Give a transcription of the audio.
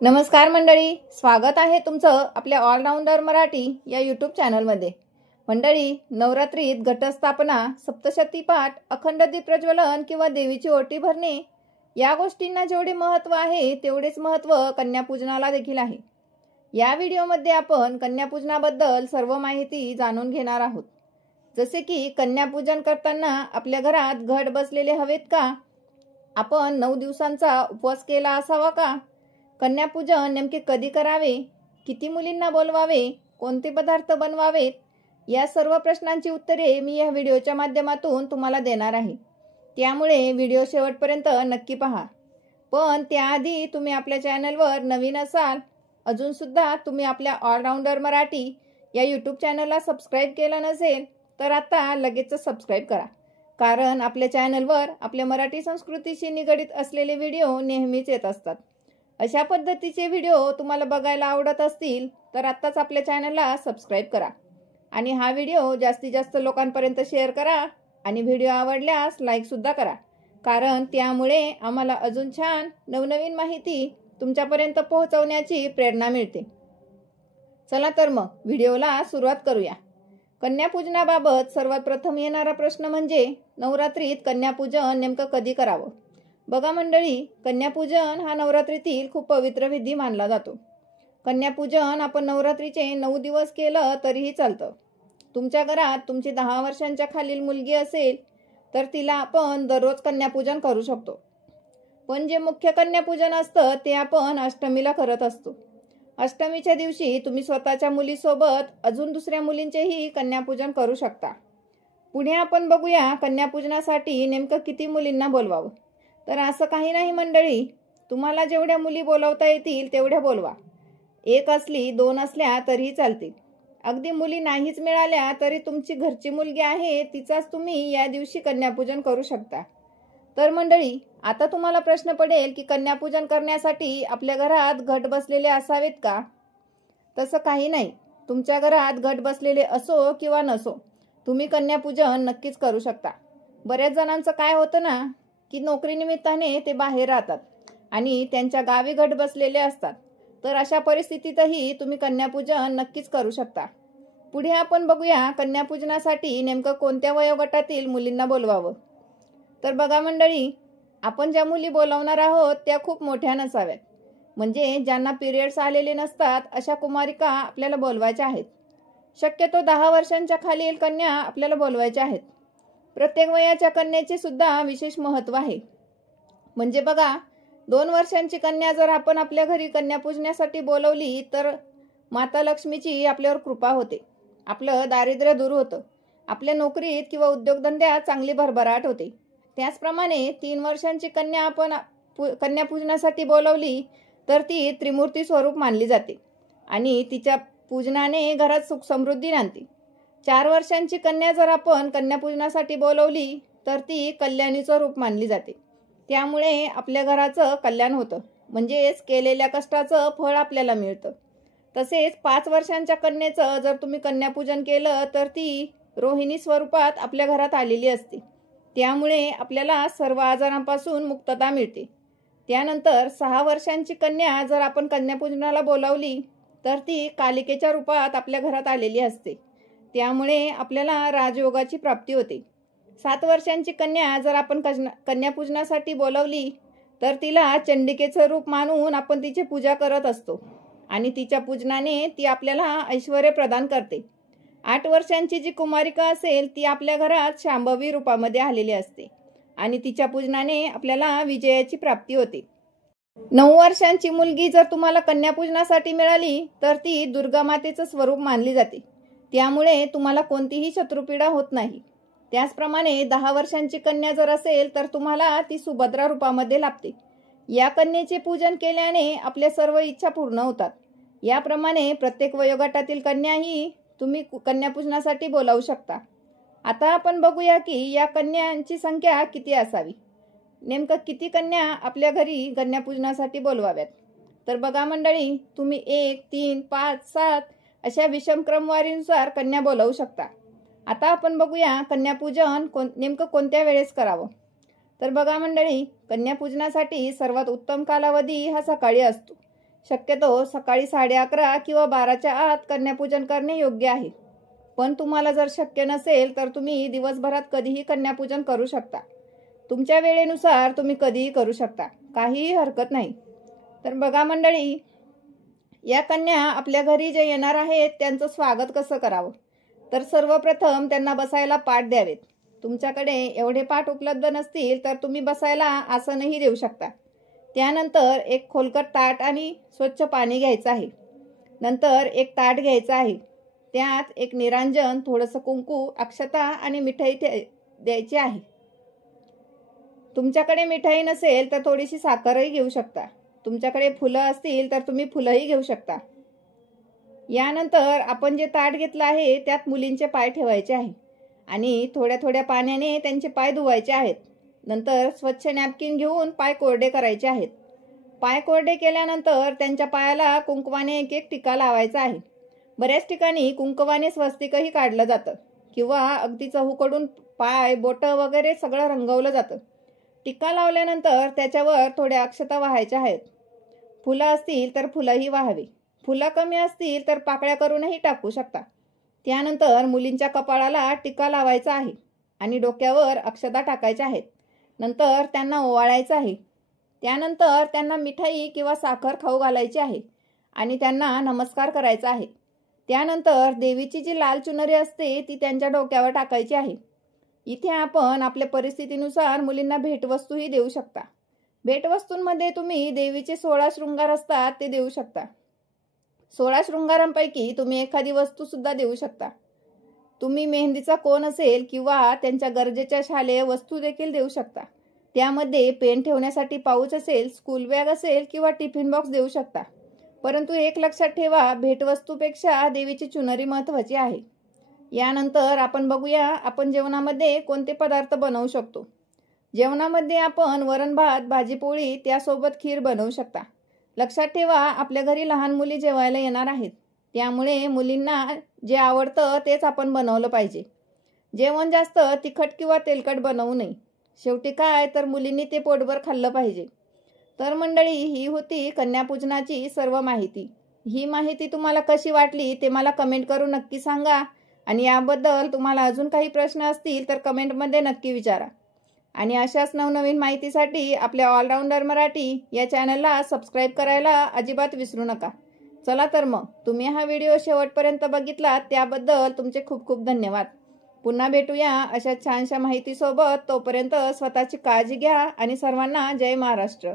नमस्कार मंडळी, स्वागत आहे तुमचं आपल्या ऑलराऊंडर मराठी या यूट्यूब चॅनलमध्ये। मंडळी, नवरात्रीत घटस्थापना, सप्तशती पाठ, अखंड दीप प्रज्वलन किंवा देवीची ओटी भरणे या गोष्टींना जेवढे महत्त्व आहे तेवढेच महत्त्व कन्यापूजनाला देखील आहे। या व्हिडिओमध्ये आपण कन्यापूजनाबद्दल सर्व माहिती जाणून घेणार आहोत। जसे की कन्यापूजन करताना आपल्या घरात घट बसलेले हवेत का? आपण 9 दिवसांचा उपवास केला असावा का? कन्यापूजन नेमके कधी करावे? किती मुलींना बोलवावे? कोणते पदार्थ बनवावेत? या सर्व प्रश्नांची उत्तरे मी या व्हिडिओच्या माध्यमातून तुम्हाला देणार आहे। त्यामुळे व्हिडिओ शेवटपर्यंत नक्की पहा। पण त्याआधी तुम्ही आपल्या चॅनलवर नवीन असाल, अजून सुद्धा तुम्ही आपल्या ऑलराऊंडर मराठी या यूट्यूब चॅनलला सबस्क्राईब केलं नसेल तर आता लगेच सबस्क्राईब करा, कारण आपल्या चॅनलवर आपल्या मराठी संस्कृतीशी निगडित असलेले व्हिडिओ नेहमीच येत असतात। अशा पद्धतीचे व्हिडिओ तुम्हाला बघायला आवडत असतील तर आत्ताच आपल्या चॅनलला सबस्क्राईब करा आणि हा व्हिडिओ जास्तीत जास्त लोकांपर्यंत शेअर करा आणि व्हिडिओ आवडल्यास लाईक सुद्धा करा, कारण त्यामुळे आम्हाला अजून छान नवनवीन माहिती तुमच्यापर्यंत पोहोचवण्याची प्रेरणा मिळते। चला तर मग व्हिडिओला सुरुवात करूया। कन्यापूजनाबाबत सर्वात प्रथम येणारा प्रश्न म्हणजे नवरात्रीत कन्यापूजन नेमकं कधी करावं? बघा मंडळी, कन्यापूजन हा नवरात्रीतील खूप पवित्र विधी मानला जातो। कन्यापूजन आपण नवरात्रीचे 9 दिवस केलं तरीही चालतं। तुमच्या घरात तुमची 10 वर्षांच्या खालील मुलगी असेल तर तिला आपण दररोज कन्यापूजन करू शकतो। पण जे मुख्य कन्यापूजन असतं ते आपण अष्टमीला करत असतो। अष्टमीच्या दिवशी तुम्ही स्वतःच्या मुलीसोबत अजून दुसऱ्या मुलींचेही कन्यापूजन करू शकता। पुढे आपण बघूया कन्यापूजनासाठी नेमकं किती मुलींना बोलवावं। तर असं काही नाही मंडळी, तुम्हाला जेवढ्या मुली बोलवता येतील तेवढ्या बोलवा। 1 असली 2 असल्या तरीही चालतील। अगदी मुली नाहीच मिळाल्या तरी तुमची घरची मुलगी आहे तिचाच तुम्ही या दिवशी कन्यापूजन करू शकता। तर मंडळी, आता तुम्हाला प्रश्न पडेल की कन्यापूजन करण्यासाठी आपल्या घरात घट बसलेले असावेत का? तसं काही नाही। तुमच्या घरात घट बसलेले असो किंवा नसो, तुम्ही कन्यापूजन नक्कीच करू शकता। बऱ्याच जणांचं काय होतं ना की नोकरीनिमित्ताने ते बाहेर राहतात आणि त्यांच्या गावी घट बसलेले असतात, तर अशा परिस्थितीतही तुम्ही कन्यापूजन नक्कीच करू शकता। पुढे आपण बघूया कन्यापूजनासाठी नेमकं कोणत्या वयोगटातील मुलींना बोलवावं। तर बघा मंडळी, आपण ज्या मुली बोलवणार आहोत त्या खूप मोठ्या नसाव्यात, म्हणजे ज्यांना पिरियड्स आलेले नसतात अशा कुमारिका आपल्याला बोलवायच्या आहेत। शक्यतो 10 वर्षांच्या खालील कन्या आपल्याला बोलवायच्या आहेत। प्रत्येक वयाच्या कन्येचे सुद्धा विशेष महत्त्व आहे। म्हणजे बघा, 2 वर्षांची कन्या जर आपण आपल्या घरी कन्यापूजनासाठी बोलवली तर माता लक्ष्मीची आपल्यावर कृपा होते, आपलं दारिद्र्य दूर होतं, आपल्या नोकरीत किंवा उद्योगधंद्यात चांगली भरभराट होते। त्याचप्रमाणे 3 वर्षांची कन्या आपण कन्यापूजनासाठी बोलवली तर ती त्रिमूर्ती स्वरूप मानली जाते आणि तिच्या पूजनाने घरात सुख समृद्धी नांदते। 4 वर्षांची कन्या जर आपण कन्यापूजनासाठी बोलवली तर ती कल्याणीचं रूप मानली जाते, त्यामुळे आपल्या घराचं कल्याण होतं, म्हणजेच केलेल्या कष्टाचं फळ आपल्याला मिळतं। तसेच 5 वर्षांच्या कन्येचं जर तुम्ही कन्यापूजन केलं तर ती रोहिणी स्वरूपात आपल्या घरात आलेली असते, त्यामुळे आपल्याला सर्व आजारांपासून मुक्तता मिळते। त्यानंतर 6 वर्षांची कन्या जर आपण कन्यापूजनाला बोलावली तर ती कालिकेच्या रूपात आपल्या घरात आलेली असते, त्यामुळे आपल्याला राजयोगाची प्राप्ती होते। 7 वर्षांची कन्या जर आपण कन्यापूजनासाठी बोलवली तर तिला चंडिकेचं रूप मानून आपण तिची पूजा करत असतो आणि तिच्या पूजनाने ती आपल्याला ऐश्वर्य प्रदान करते। 8 वर्षांची जी कुमारिका असेल ती आपल्या घरात शांभवी रूपामध्ये आलेली असते आणि तिच्या पूजनाने आपल्याला विजयाची प्राप्ती होते। 9 वर्षांची मुलगी जर तुम्हाला कन्यापूजनासाठी मिळाली तर ती दुर्गा मातेचं स्वरूप मानली जाते, त्यामुळे तुम्हाला कोणतीही शत्रुपीडा होत नाही। त्याचप्रमाणे 10 वर्षांची कन्या जर असेल तर तुम्हाला ती सुभद्रा रूपामध्ये लाभते। या कन्येचे पूजन केल्याने आपल्या सर्व इच्छा पूर्ण होतात। याप्रमाणे प्रत्येक वयोगटातील कन्याही तुम्ही कन्यापूजनासाठी बोलावू शकता। आता आपण बघूया की या कन्यांची संख्या किती असावी, नेमकं किती कन्या आपल्या घरी कन्यापूजनासाठी बोलवाव्यात। तर बघा मंडळी, तुम्ही 1, 3, 5, 7 अशा विषम क्रमवारीनुसार कन्या बोलवू शकता। आता आपण बघूया कन्यापूजन नेमकं कोणत्या वेळेस करावं। तर बघा मंडळी, कन्यापूजनासाठी सर्वात उत्तम कालावधी हा सकाळी असतो। शक्यतो सकाळी 11:30 किंवा 12च्या आत कन्यापूजन करणे योग्य आहे. पण तुम्हाला जर शक्य नसेल तर तुम्ही दिवसभरात कधीही कन्यापूजन करू शकता. तुमच्या वेळेनुसार तुम्ही कधीही करू शकता, काहीही हरकत नाही. तर बघा मंडळी, या कन्या आपल्या घरी जे येणार आहेत त्यांचं स्वागत कसं करावं, तर सर्वप्रथम त्यांना बसायला पाट द्यावेत. तुमच्याकडे एवढे पाट उपलब्ध नसतील तर तुम्ही बसायला आसनही देऊ शकता. त्यानंतर एक खोलकर ताट आणि स्वच्छ पाणी घ्यायचं आहे. नंतर एक ताट घ्यायचं आहे. त्यात एक निरांजन, थोडंसं कुंकू, अक्षता आणि मिठाई द्यायची आहे. तुमच्याकडे मिठाई नसेल तर थोडीशी साखरही घेऊ शकता. तुमच्याकडे फुलं असतील तर तुम्ही फुलंही घेऊ शकता. यानंतर आपण जे ताट घेतलं आहे त्यात मुलींचे पाय ठेवायचे आहे आणि थोड्या थोड्या पाण्याने त्यांचे पाय धुवायचे आहेत. नंतर स्वच्छ नॅपकिन घेऊन पाय कोरडे करायचे आहेत. पाय कोरडे केल्यानंतर त्यांच्या पायाला कुंकवाने एक एक टिका लावायचा आहे. बऱ्याच ठिकाणी कुंकवाने स्वस्तिकही काढलं जातं किंवा अगदी चहूकडून पाय, बोटं वगैरे सगळं रंगवलं जातं. टिक्का लावल्यानंतर त्याच्यावर थोड्या अक्षता वाहायच्या आहेत. फुलं असतील तर फुलंही वाहावी. फुलं कमी असतील तर पाकळ्या करूनही टाकू शकता. त्यानंतर मुलींच्या कपाळाला टिक्का लावायचा आहे आणि डोक्यावर अक्षता टाकायच्या आहेत. नंतर त्यांना ओवाळायचं आहे. त्यानंतर त्यांना मिठाई किंवा साखर खाऊ घालायची आहे आणि त्यांना नमस्कार करायचा आहे. त्यानंतर देवीची जी लाल चुनरी असते ती त्यांच्या डोक्यावर टाकायची आहे. इथे आपण आपल्या परिस्थितीनुसार मुलींना भेटवस्तूही देऊ शकता. भेटवस्तूंमध्ये तुम्ही देवीचे 16 शृंगार असतात ते देऊ शकता. 16 शृंगारांपैकी तुम्ही एखादी वस्तू सुद्धा देऊ शकता. तुम्ही मेहंदीचा कोन असेल किंवा त्यांच्या गरजेच्या शालेय वस्तू देखील देऊ शकता. त्यामध्ये पेन ठेवण्यासाठी पाऊच असेल, स्कूल बॅग असेल किंवा टिफिन बॉक्स देऊ शकता. परंतु एक लक्षात ठेवा, भेटवस्तूपेक्षा देवीची चुनरी महत्त्वाची आहे. यानंतर आपण बघूया आपण जेवणामध्ये कोणते पदार्थ बनवू शकतो. जेवणामध्ये आपण वरण भात, भाजी पोळी, त्यासोबत खीर बनवू शकता. लक्षात ठेवा, आपल्या घरी लहान मुली जेवायला येणार आहेत, त्यामुळे मुलींना जे आवडतं तेच आपण बनवलं पाहिजे. जेवण जास्त तिखट किंवा तेलकट बनवू नये. शेवटी काय तर मुलींनी ते पोटभर खाल्लं पाहिजे. तर मंडळी, ही होती कन्यापूजनाची सर्व माहिती. ही माहिती तुम्हाला कशी वाटली ते मला कमेंट करून नक्की सांगा आणि याबद्दल तुम्हाला अजून काही प्रश्न असतील तर कमेंटमध्ये नक्की विचारा. आणि अशाच नवनवीन माहितीसाठी आपल्या ऑलराऊंडर मराठी या चॅनलला सबस्क्राईब करायला अजिबात विसरू नका. चला तर मग, तुम्ही हा व्हिडिओ शेवटपर्यंत बघितलात त्याबद्दल तुमचे खूप खूप धन्यवाद. पुन्हा भेटूया अशा छानशा माहितीसोबत. तोपर्यंत स्वतःची काळजी घ्या आणि सर्वांना जय महाराष्ट्र.